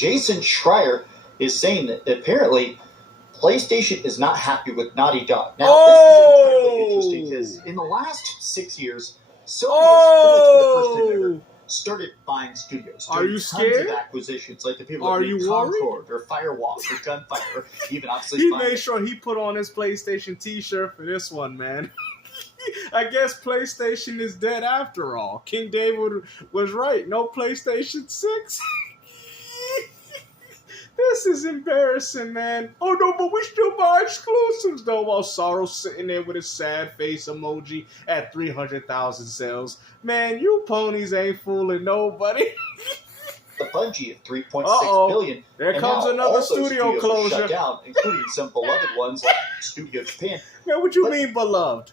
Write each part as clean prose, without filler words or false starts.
Jason Schreier is saying that apparently PlayStation is not happy with Naughty Dog. Now, this is incredibly interesting because in the last 6 years, Sony has, for the first time ever, started buying studios. Are you scared? Tons of acquisitions, like the people that made Concord or Firewalk or Gunfire, or even obviously he made sure he put on his PlayStation t-shirt for this one, man. I guess PlayStation is dead after all. King David was right. No PlayStation 6. This is embarrassing, man. Oh no, but we still buy exclusives though. While Sorrow's sitting there with his sad face emoji at 300,000 sales. Man, you ponies ain't fooling nobody. The Bungie of $3.6 billion. There comes another studio closure. Shut down, including some beloved ones like Studio Japan. Man, what you mean beloved?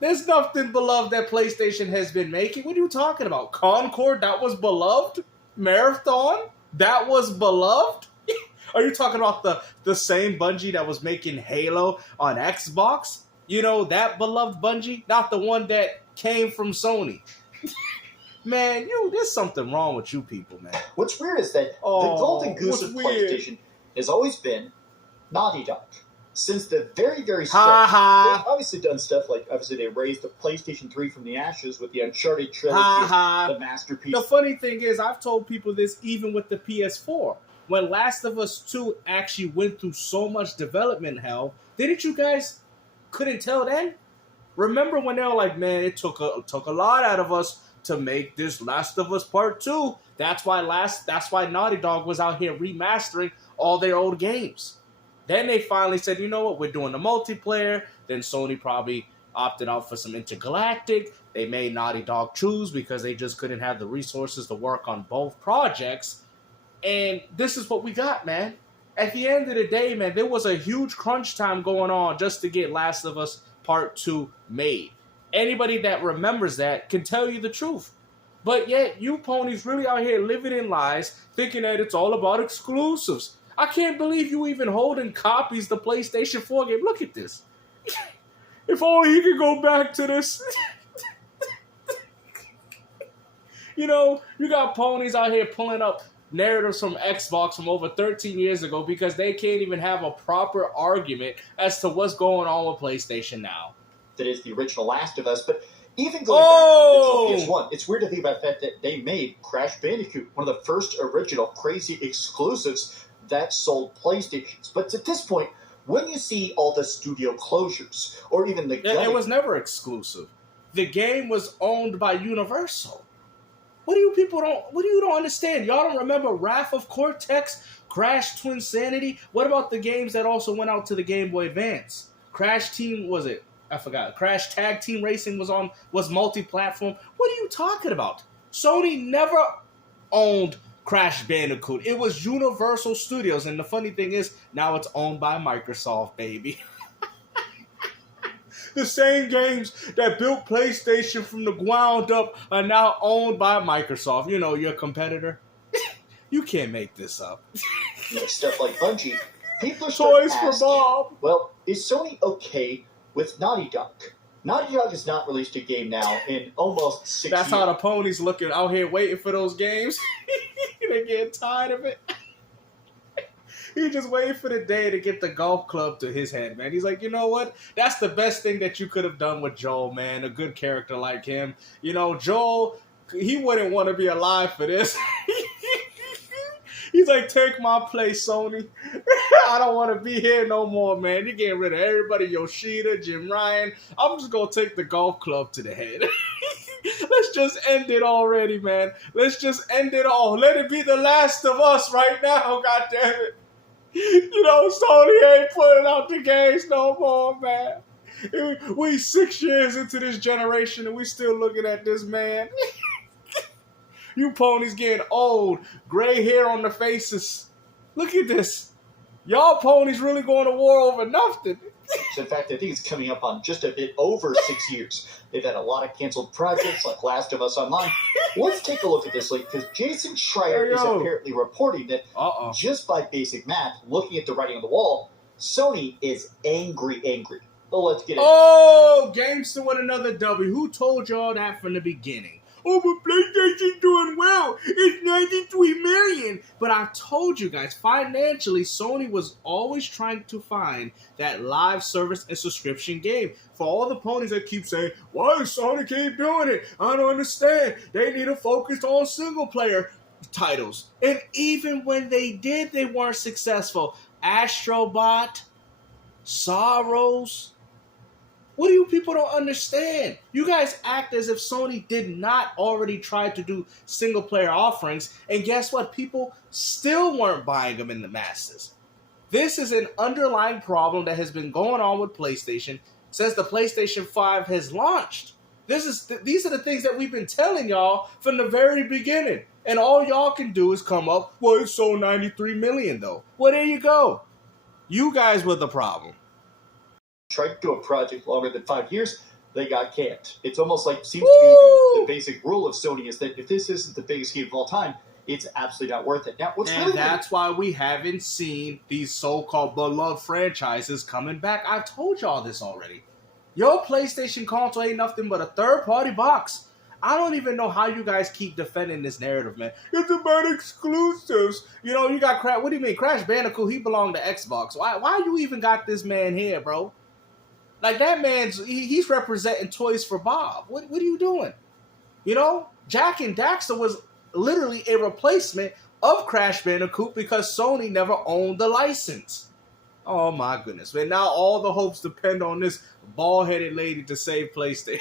There's nothing beloved that PlayStation has been making. What are you talking about? Concord, that was beloved? Marathon, that was beloved? Are you talking about the same Bungie that was making Halo on Xbox? You know, that beloved Bungie? Not the one that came from Sony. Man, there's something wrong with you people, man. What's weird is that the golden goose of PlayStation has always been Naughty Dog. Since the very, very start, they've obviously done stuff like, obviously they raised the PlayStation 3 from the ashes with the Uncharted trilogy, the masterpiece. The funny thing is, I've told people this even with the PS4. When Last of Us 2 actually went through so much development hell, didn't you guys couldn't tell then? Remember when they were like, man, it took a lot out of us to make this Last of Us Part 2. That's why Naughty Dog was out here remastering all their old games. Then they finally said, you know what, we're doing the multiplayer. Then Sony probably opted out for some intergalactic. They made Naughty Dog choose because they just couldn't have the resources to work on both projects. And this is what we got, man. At the end of the day, man, there was a huge crunch time going on just to get Last of Us Part 2 made. Anybody that remembers that can tell you the truth. But yet, you ponies really out here living in lies, thinking that it's all about exclusives. I can't believe you even holding copies the PlayStation 4 game. Look at this. If only he could go back to this. You know, you got ponies out here pulling up narratives from Xbox from over 13 years ago because they can't even have a proper argument as to what's going on with PlayStation now. That is the original Last of Us, but even going back to the PS1, it's weird to think about that they made Crash Bandicoot, one of the first original crazy exclusives that sold PlayStations. But at this point, when you see all the studio closures, or even the... It was never exclusive. The game was owned by Universal. What do you don't understand? Y'all don't remember Wrath of Cortex, Crash Twinsanity? What about the games that also went out to the Game Boy Advance? Crash Team, I forgot. Crash Tag Team Racing was multi-platform. What are you talking about? Sony never owned Crash Bandicoot. It was Universal Studios, and the funny thing is, now it's owned by Microsoft, baby. The same games that built PlayStation from the ground up are now owned by Microsoft. You know, your competitor. You can't make this up. You know, stuff like Bungie. People are Toys for Bob. Well, is Sony okay with Naughty Dog? Naughty Dog has not released a game now in almost 6 years. That's how the ponies looking out here waiting for those games. They're getting tired of it. He's just waiting for the day to get the golf club to his head, man. He's like, you know what? That's the best thing that you could have done with Joel, man. A good character like him. You know, Joel, he wouldn't want to be alive for this. He's like, take my place, Sony. I don't want to be here no more, man. You're getting rid of everybody. Yoshida, Jim Ryan. I'm just going to take the golf club to the head. Let's just end it already, man. Let's just end it all. Let it be the Last of Us right now, goddammit. You know, Sony ain't putting out the games no more, man. We 6 years into this generation and we still looking at this, man. You ponies getting old. Gray hair on the faces. Look at this. Y'all ponies really going to war over nothing. So in fact, I think it's coming up on just a bit over 6 years. They've had a lot of canceled projects like Last of Us Online. Let's take a look at this, because Jason Schreier is apparently reporting that just by basic math, looking at the writing on the wall, Sony is angry. Well, let's get into it. Oh, games to win another W. Who told y'all that from the beginning? oh, but PlayStation's doing well. It's 93 million. But I told you guys, financially, Sony was always trying to find that live service and subscription game. For all the ponies that keep saying, why does Sony keep doing it? I don't understand. They need to focus on single player titles. And even when they did, they weren't successful. Astrobot, Sorrows. What do you people don't understand? You guys act as if Sony did not already try to do single player offerings, and guess what? People still weren't buying them in the masses. This is an underlying problem that has been going on with PlayStation since the PlayStation 5 has launched. These are the things that we've been telling y'all from the very beginning. And all y'all can do is come up, well, it sold 93 million though. Well, there you go. You guys were the problem. Tried to do a project longer than 5 years, they got canned. It's almost like, seems to be the basic rule of Sony is that if this isn't the biggest game of all time, it's absolutely not worth it. Now, that's why we haven't seen these so-called beloved franchises coming back. I've told y'all this already. Your PlayStation console ain't nothing but a third-party box. I don't even know how you guys keep defending this narrative, man. It's about exclusives. You know, you got Crash. What do you mean? Crash Bandicoot, he belonged to Xbox. Why you even got this man here, bro? Like, that man's, he's representing Toys for Bob. What are you doing? You know, Jak and Daxter was literally a replacement of Crash Bandicoot because Sony never owned the license. Oh, my goodness, man. Now all the hopes depend on this bald-headed lady to save PlayStation.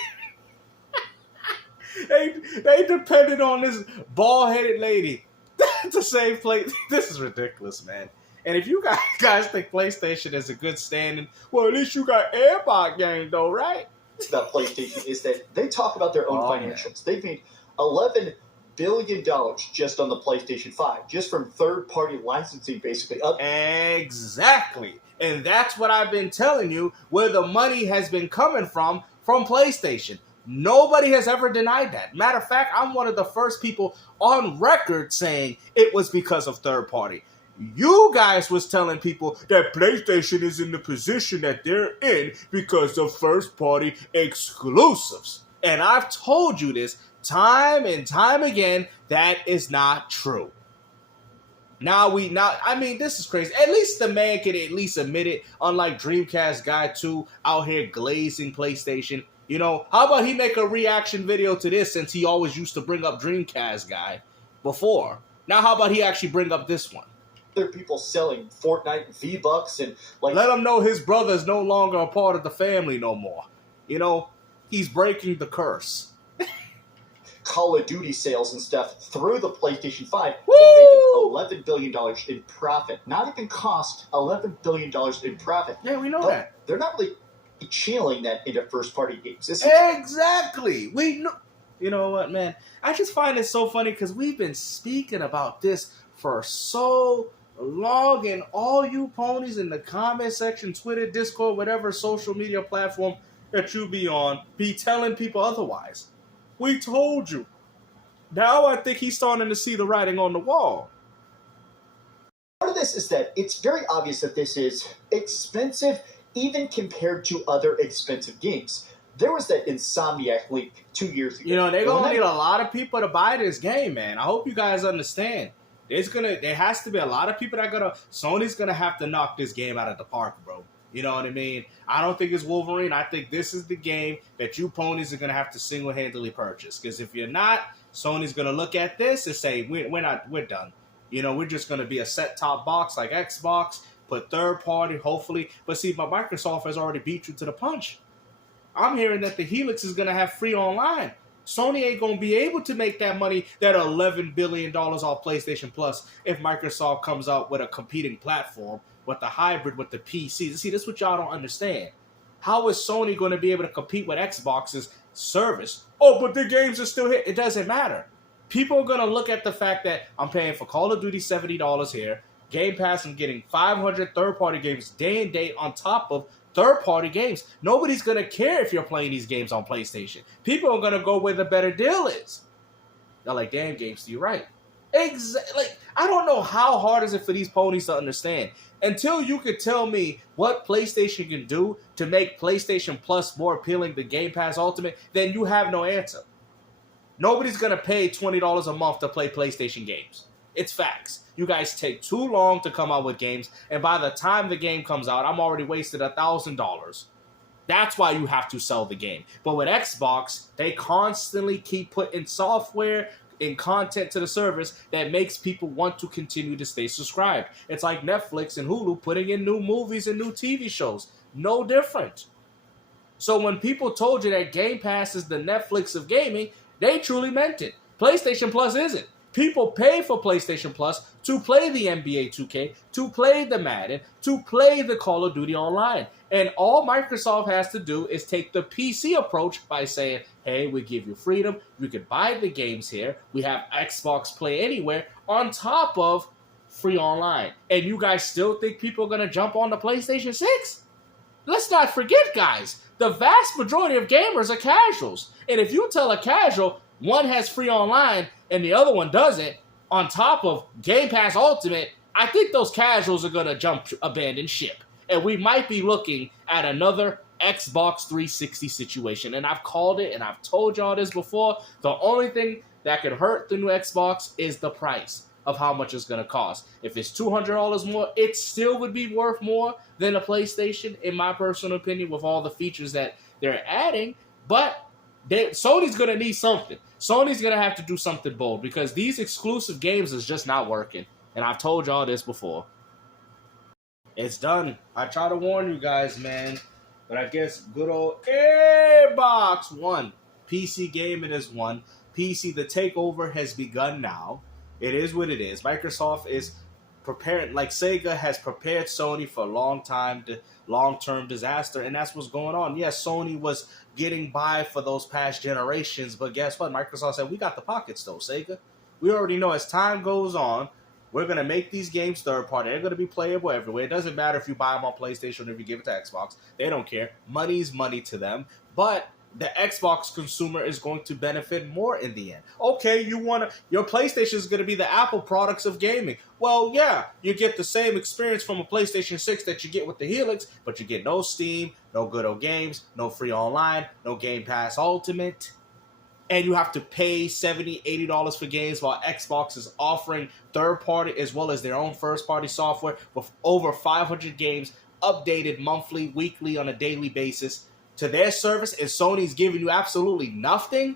They depended on this bald-headed lady to save PlayStation. This is ridiculous, man. And if you guys think PlayStation is a good standing, well, at least you got Airbot game, though, right? About PlayStation is that they talk about their own financials. Man. They've made $11 billion just on the PlayStation 5, just from third-party licensing, basically. Exactly. And that's what I've been telling you, where the money has been coming from PlayStation. Nobody has ever denied that. Matter of fact, I'm one of the first people on record saying it was because of third party. You guys was telling people that PlayStation is in the position that they're in because of first party exclusives. And I've told you this time and time again, that is not true. I mean, this is crazy. At least the man can at least admit it, unlike Dreamcast Guy 2 out here glazing PlayStation. You know, how about he make a reaction video to this since he always used to bring up Dreamcast Guy before? Now, how about he actually bring up this one? There are people selling Fortnite V-Bucks and like... Let him know his brother is no longer a part of the family no more. You know, he's breaking the curse. Call of Duty sales and stuff through the PlayStation 5 has made them $11 billion in profit. Not even cost, $11 billion in profit. Yeah, we know that. They're not really channeling that into first-party games. Exactly. We know. You know what, man? I just find it so funny because we've been speaking about this for so long, and all you ponies in the comment section, Twitter, Discord, whatever social media platform that you be on, be telling people otherwise. We told you. Now I think he's starting to see the writing on the wall. Part of this is that it's very obvious that this is expensive, even compared to other expensive games. There was that Insomniac leak 2 years ago. You know, they're going to need a lot of people to buy this game, man. I hope you guys understand. There has to be a lot of people Sony's going to have to knock this game out of the park, bro. You know what I mean? I don't think it's Wolverine. I think this is the game that you ponies are going to have to single-handedly purchase. Because if you're not, Sony's going to look at this and say, we're done. You know, we're just going to be a set-top box like Xbox, put third-party, hopefully. But see, Microsoft has already beat you to the punch. I'm hearing that the Helix is going to have free online. Sony ain't going to be able to make that money, that $11 billion off PlayStation Plus, if Microsoft comes out with a competing platform, with the hybrid, with the PC. See, this is what y'all don't understand. How is Sony going to be able to compete with Xbox's service? Oh, but the games are still here. It doesn't matter. People are going to look at the fact that I'm paying for Call of Duty $70 here. Game Pass, I'm getting 500 third-party games day and date on top of third-party games. Nobody's going to care if you're playing these games on PlayStation. People are going to go where the better deal is. They're like, damn, Games, you're right. Exactly. Like, I don't know how hard is it for these ponies to understand. Until you could tell me what PlayStation can do to make PlayStation Plus more appealing than Game Pass Ultimate, then you have no answer. Nobody's going to pay $20 a month to play PlayStation games. It's facts. You guys take too long to come out with games, and by the time the game comes out, I'm already wasted $1,000. That's why you have to sell the game. But with Xbox, they constantly keep putting software and content to the service that makes people want to continue to stay subscribed. It's like Netflix and Hulu putting in new movies and new TV shows. No different. So when people told you that Game Pass is the Netflix of gaming, they truly meant it. PlayStation Plus isn't. People pay for PlayStation Plus to play the NBA 2K, to play the Madden, to play the Call of Duty Online. And all Microsoft has to do is take the PC approach by saying, hey, we give you freedom. You can buy the games here. We have Xbox Play Anywhere on top of free online. And you guys still think people are going to jump on the PlayStation 6? Let's not forget, guys, the vast majority of gamers are casuals. And if you tell a casual one has free online and the other one doesn't, on top of Game Pass Ultimate, I think those casuals are going to abandon ship. And we might be looking at another Xbox 360 situation. And I've called it, and I've told y'all this before. The only thing that could hurt the new Xbox is the price of how much it's going to cost. If it's $200 more, it still would be worth more than a PlayStation, in my personal opinion, with all the features that they're adding. But Sony's going to need something. Sony's going to have to do something bold because these exclusive games is just not working. And I've told y'all this before. It's done. I try to warn you guys, man. But I guess good old Xbox won. PC gaming is won. PC, the takeover has begun now. It is what it is. Microsoft is preparing, like Sega has prepared Sony for a long-term disaster, and that's what's going on. Yes, Sony was getting by for those past generations, but guess what? Microsoft said, we got the pockets though, Sega. We already know as time goes on, we're going to make these games third-party. They're going to be playable everywhere. It doesn't matter if you buy them on PlayStation or if you give it to Xbox. They don't care. Money's money to them, but the Xbox consumer is going to benefit more in the end. Okay, your PlayStation is going to be the Apple products of gaming. Well, yeah, you get the same experience from a PlayStation 6 that you get with the Helix, but you get no Steam, no good old games, no free online, no Game Pass Ultimate. And you have to pay $70, $80 for games while Xbox is offering third-party as well as their own first-party software with over 500 games updated monthly, weekly, on a daily basis to their service, and Sony's giving you absolutely nothing.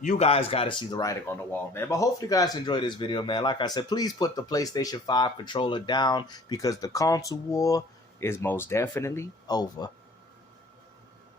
You guys got to see the writing on the wall, man. But hopefully you guys enjoyed this video, man. Like I said, please put the PlayStation 5 controller down because the console war is most definitely over.